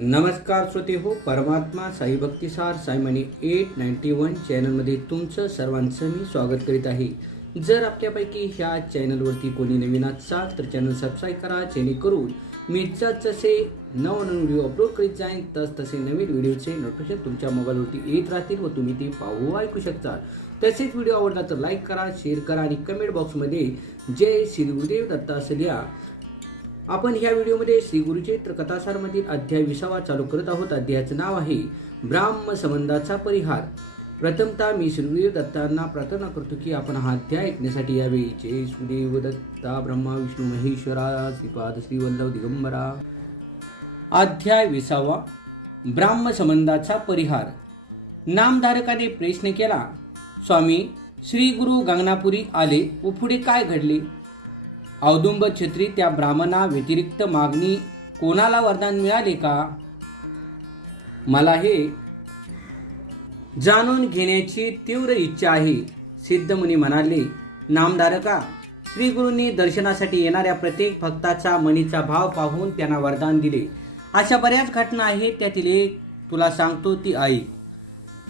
नमस्कार श्रोते हो, परमात्मा साई भक्तिसार साईमनी 891 चॅनलमध्ये तुमचं सर्वांचं मी स्वागत करीत आहे. जर आपल्यापैकी ह्या चॅनलवरती कोणी नवीन असाल तर चॅनल सबस्क्राईब करा, जेणेकरून मी जसे नवनवीन व्हिडिओ अपलोड करीत जाईन तसे नवीन व्हिडिओचे नोटिफिकेशन तुमच्या मोबाईलवरती येत राहतील व तुम्ही ते पाहू ऐकू शकता. तसेच व्हिडिओ आवडला तर लाईक करा, शेअर करा आणि कमेंट बॉक्समध्ये जय श्री गुरुदेव दत्त असं लिहा. आपण ह्या व्हिडिओमध्ये श्री गुरुचरित्र कथासारमधील अध्याय 20 चालू करत आहोत. अध्यायाचं नाव आहे ब्राह्म संबंधाचा परिहार. प्रथमतः मी श्री गुरुदेव दत्तांना प्रार्थना करतो की आपण हा अध्याय ऐकण्यासाठी यावे. जय श्रीदेव दत्ता. ब्रह्मा विष्णू महेश्वरा श्रीपाद श्री वल्लभ दिगंबरा. अध्याय 20 ब्राह्म संबंधाचा परिहार. नामधारकाने प्रश्न केला, स्वामी श्री गुरु गंगनापुरी आले व पुढे काय घडले? औदुंब छत्री त्या ब्राह्मणा व्यतिरिक्त मागणी कोणाला वरदान मिळाले का? मला हे जाणून घेण्याची तीव्र इच्छा आहे. सिद्धमुनी म्हणाले, नामधारका, श्री गुरूंनी दर्शनासाठी येणाऱ्या प्रत्येक भक्ताचा मनीचा भाव पाहून त्यांना वरदान दिले. अशा बऱ्याच घटना आहेत, त्यातील एक तुला सांगतो ती ऐक.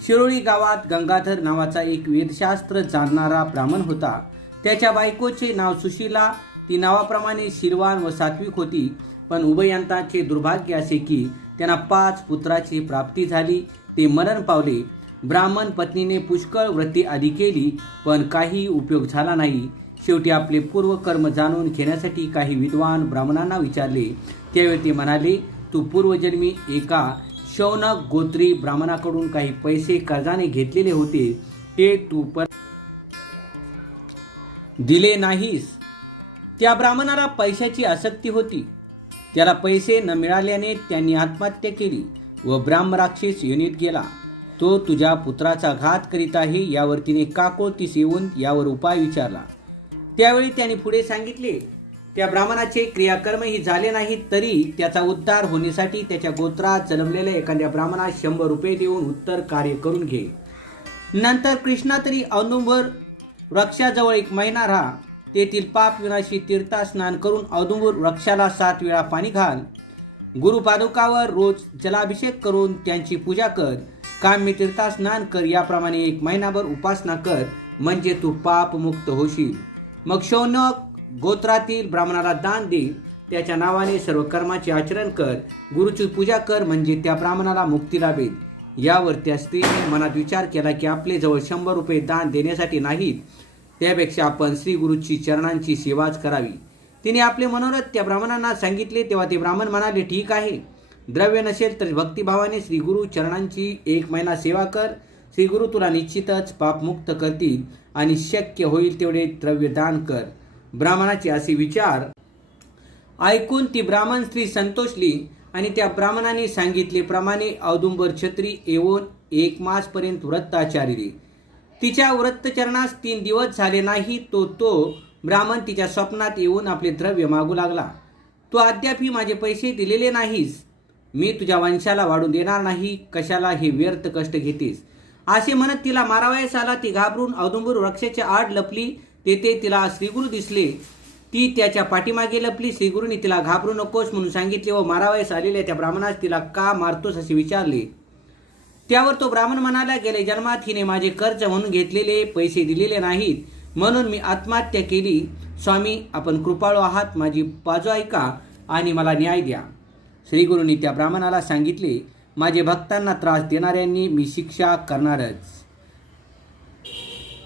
शिरोळी गावात गंगाधर नावाचा एक वेदशास्त्र जाणणारा ब्राह्मण होता. त्याच्या बायकोचे नाव सुशीला. ती नावाप्रमाणे शीलवान व सात्विक होती, पण उभयंताचे दुर्भाग्य असे की त्यांना 5 पुत्राची प्राप्ती झाली. ते मरण पावले. ब्राह्मण पत्नीने पुष्कळ व्रते आदी केली, पण काही उपयोग झाला नाही. शेवटी आपले पूर्वकर्म जाणून घेण्यासाठी काही विद्वान ब्राह्मणांना विचारले. त्यावेळी ते म्हणाले, तू पूर्वजन्मी एका शौनक गोत्री ब्राह्मणाकडून काही पैसे कर्जाने घेतलेले होते, ते तू दिले नाहीस. त्या ब्राह्मणाला पैशाची आसक्ती होती. त्याला पैसे न मिळाल्याने त्यांनी आत्महत्या केली व ब्राह्मराक्षस योनीत गेला. तो तुझ्या पुत्राचा घात करीत आहे. यावर तिने काकोतीस येऊन यावर उपाय विचारला. त्यावेळी त्याने पुढे सांगितले, त्या ब्राह्मणाचे क्रियाकर्मही झाले नाही, तरी त्याचा उद्धार होण्यासाठी त्याच्या गोत्रात जन्मलेल्या एखाद्या ब्राह्मणास 100 रुपये देऊन उत्तर कार्य करून घे. नंतर कृष्णा तरी औदुंबर वृक्षाजवळ 1 महिना राहा. तेथील पाप विनाशी तीर्था स्नान करून औदुंबर वृक्षाला 7 वेळा पाणी घाल. गुरुपादुकावर रोज जलाभिषेक करून त्यांची पूजा कर. काम्य तीर्था स्नान कर. याप्रमाणे 1 महिनाभर उपासना कर, म्हणजे तू पापमुक्त होशील. मग शौनक गोत्रातील ब्राह्मणाला दान दे. त्याच्या नावाने सर्व कर्माचे आचरण कर. गुरुची पूजा कर, म्हणजे त्या ब्राह्मणाला मुक्ती लाभेल. यावर त्या स्त्रीने मनात विचार केला की आपले जवळ 100 रुपये दान देण्यासाठी नाहीत, त्यापेक्षा आपण श्री गुरुची चरणांची सेवाच करावी. तिने आपले मनोरथ त्या ब्राह्मणांना सांगितले. तेव्हा ते ब्राह्मण म्हणाले, ठीक आहे, द्रव्य नसेल तर भक्तिभावाने श्री गुरु चरणांची 1 महिना सेवा कर. श्री गुरु तुला निश्चितच पापमुक्त करतील आणि शक्य होईल तेवढे द्रव्य दान कर. ब्राह्मणाचे असे विचार ऐकून ती ब्राह्मण स्त्री संतोषली आणि त्या ब्राह्मणाने सांगितल्याप्रमाणे औदुंबर छत्री येऊन 1 मासपर्यंत व्रत आचरिले. तिच्या व्रतचरणास 3 दिवस झाले नाही तो ब्राह्मण तिच्या स्वप्नात येऊन आपले द्रव्य मागू लागला. तू अद्यापही माझे पैसे दिलेले नाहीस. मी तुझ्या वंशाला वाढू देणार नाही. कशाला हे व्यर्थ कष्ट घेतेस? असे म्हणत तिला मारावयास आला. ती घाबरून औदुंबर वृक्षाच्या आड लपली. तेथे तिला श्रीगुरु दिसले. ती त्याच्या पाठीमागे लपली. श्रीगुरूंनी तिला घाबरू नकोस म्हणून सांगितले व मारावयास आलेल्या त्या ब्राह्मणास तिला का मारतोस असे विचारले. त्यावर तो ब्राह्मण म्हणाला, गेल्या जन्मात हिने माझे कर्ज म्हणून घेतलेले पैसे दिलेले नाहीत, म्हणून मी आत्महत्या केली. स्वामी, आपण कृपाळू आहात. माझी बाजू ऐका आणि मला न्याय द्या. श्रीगुरूंनी त्या ब्राह्मणाला सांगितले, माझे भक्तांना त्रास देणाऱ्यांनी मी शिक्षा करणारच.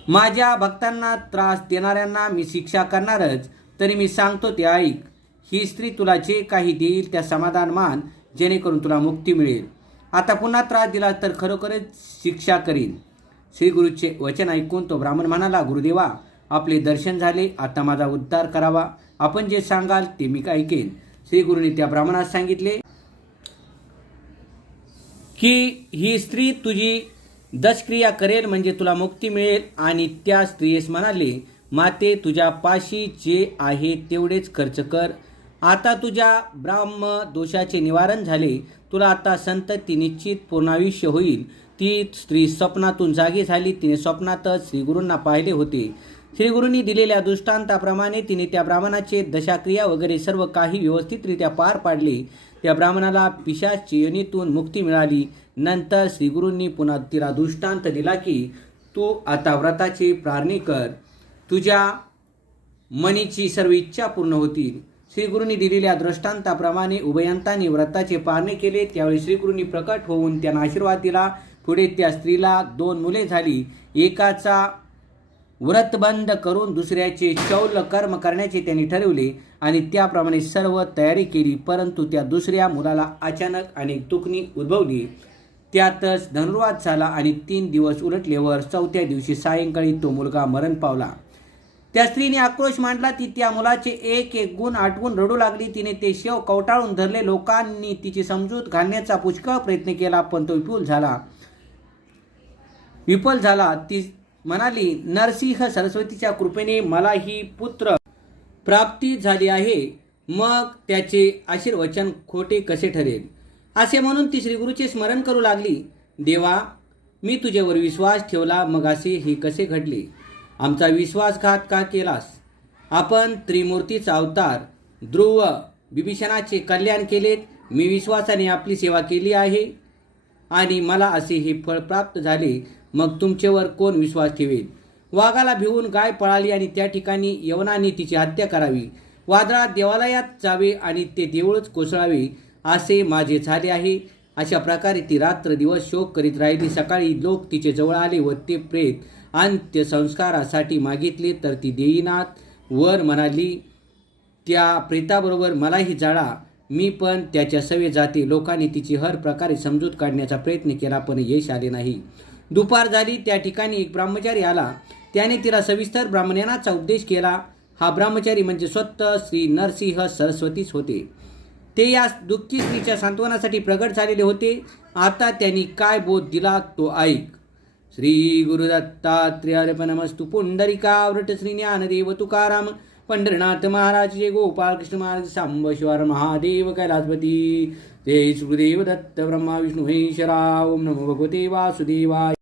माझ्या भक्तांना त्रास देणाऱ्यांना मी शिक्षा करणारच. तरी मी सांगतो ते ऐक. ही स्त्री तुला जे काही देईल त्या समाधान मान, जेणेकरून तुला मुक्ती मिळेल. आता पुन्हा त्रास दिला तर खरोखरच शिक्षा करीन. श्रीगुरूचे वचन ऐकून तो ब्राह्मण म्हणाला, गुरुदेवा, आपले दर्शन झाले. आता माझा उद्धार करावा. आपण जे सांगाल ते मी ऐकेन. श्रीगुरूंनी त्या ब्राह्मणास सांगितले की ही स्त्री तुझी दशक्रिया करेल, म्हणजे तुला मुक्ती मिळेल. आणि त्या स्त्रियेस म्हणाले, माते, तुझ्या पाशी जे आहे तेवढेच खर्च कर. आता तुझ्या ब्राह्म दोषाचे निवारण झाले. तुला आता संतती निश्चित पूर्णायुष्य होईल. ती स्त्री स्वप्नातून जागी झाली. तिने स्वप्नातच श्रीगुरूंना पाहिले होते. श्रीगुरूंनी दिलेल्या दृष्टांताप्रमाणे तिने त्या ब्राह्मणाचे दशाक्रिया वगैरे सर्व काही व्यवस्थितरित्या पार पाडले. त्या ब्राह्मणाला पिशाच योनीतून मुक्ती मिळाली. नंतर श्रीगुरूंनी पुन्हा तिला दृष्टांत दिला की तू आता व्रताची प्रारणी कर, तुझ्या मनीची सर्व इच्छा पूर्ण होतील. श्रीगुरूंनी दिलेल्या दृष्टांताप्रमाणे उभयंतांनी व्रताचे पाळणे केले. त्यावेळी श्रीगुरूंनी प्रकट होऊन त्यांना आशीर्वाद दिला. पुढे त्या स्त्रीला 2 मुले झाली. एकाचा व्रत बंद करून दुसऱ्याचे चौल कर्म करण्याचे त्यांनी ठरवले आणि त्याप्रमाणे सर्व तयारी केली. परंतु त्या दुसऱ्या मुलाला अचानक अनेक दुखणी उद्भवली. त्यातच धनुर्वात झाला आणि 3 दिवस उलटल्यावर 4थ्या दिवशी सायंकाळी तो मुलगा मरण पावला. त्या स्त्रीने आक्रोश मांडला. ती त्या मुलाचे एक एक गुण आठवून रडू लागली. तिने ते शेव कवटाळून धरले. लोकांनी तिची समजूत घालण्याचा पुष्कळ प्रयत्न केला, पण तो विफल झाला. ती म्हणाली, नरसिंह सरस्वतीच्या कृपेने मला ही पुत्र प्राप्ती झाली आहे, मग त्याचे आशीर्वचन खोटे कसे ठरेल. असे म्हणून ती श्रीगुरूचे स्मरण करू लागली. देवा, मी तुझ्यावर विश्वास ठेवला, मग असे हे कसे घडले. आमचा विश्वासघात का केलास. आपण त्रिमूर्तीचा अवतार ध्रुव विभीषणाचे कल्याण केलेत. मी विश्वासाने आपली सेवा केली आहे आणि मला असे हे फळ प्राप्त झाले, मग तुमच्यावर कोण विश्वास ठेवेल. वाघाला भिवून गाय पळाली आणि त्या ठिकाणी यवनाने तिची हत्या करावी. वादळात देवालयात जावे आणि ते देऊळच कोसळावे, असे माझे झाले आहे. अशा प्रकारे ती रात्र दिवस शोक करीत राहिली. सकाळी लोक तिचे जवळ आले व ते प्रेत अंत्यसंस्कारासाठी मागितले तर ती देईनात. वर म्हणाली, त्या प्रेताबरोबर मलाही जाळा, मी पण त्याच्या सवे जाते. लोकांनी तिची हर प्रकारे समजूत काढण्याचा प्रयत्न केला, पण यश आले नाही. दुपार झाली. त्या ठिकाणी एक ब्रह्मचारी आला. त्याने तिला सविस्तर ब्राह्मणाचा उपदेश केला. हा ब्रह्मचारी म्हणजे स्वतः श्री नरसिंह सरस्वतीच होते. ते या दुःखी स्त्रीच्या सांत्वनासाठी प्रगट झालेले होते. आता त्यांनी काय बोध दिला तो ऐक. श्री गुरुदत्तात्रेयार्पणमस्तु. पुंडरिकावृट श्री ज्ञानदेव तुकाराम पंढरनाथ महाराज जय. गोपाळ कृष्ण महाराज सांब शिवार महादेव कैलासपती. जय सुखदेव दत्त ब्रह्मा विष्णू महेश्वरा. ओम नमो भगवते वासुदेवाय.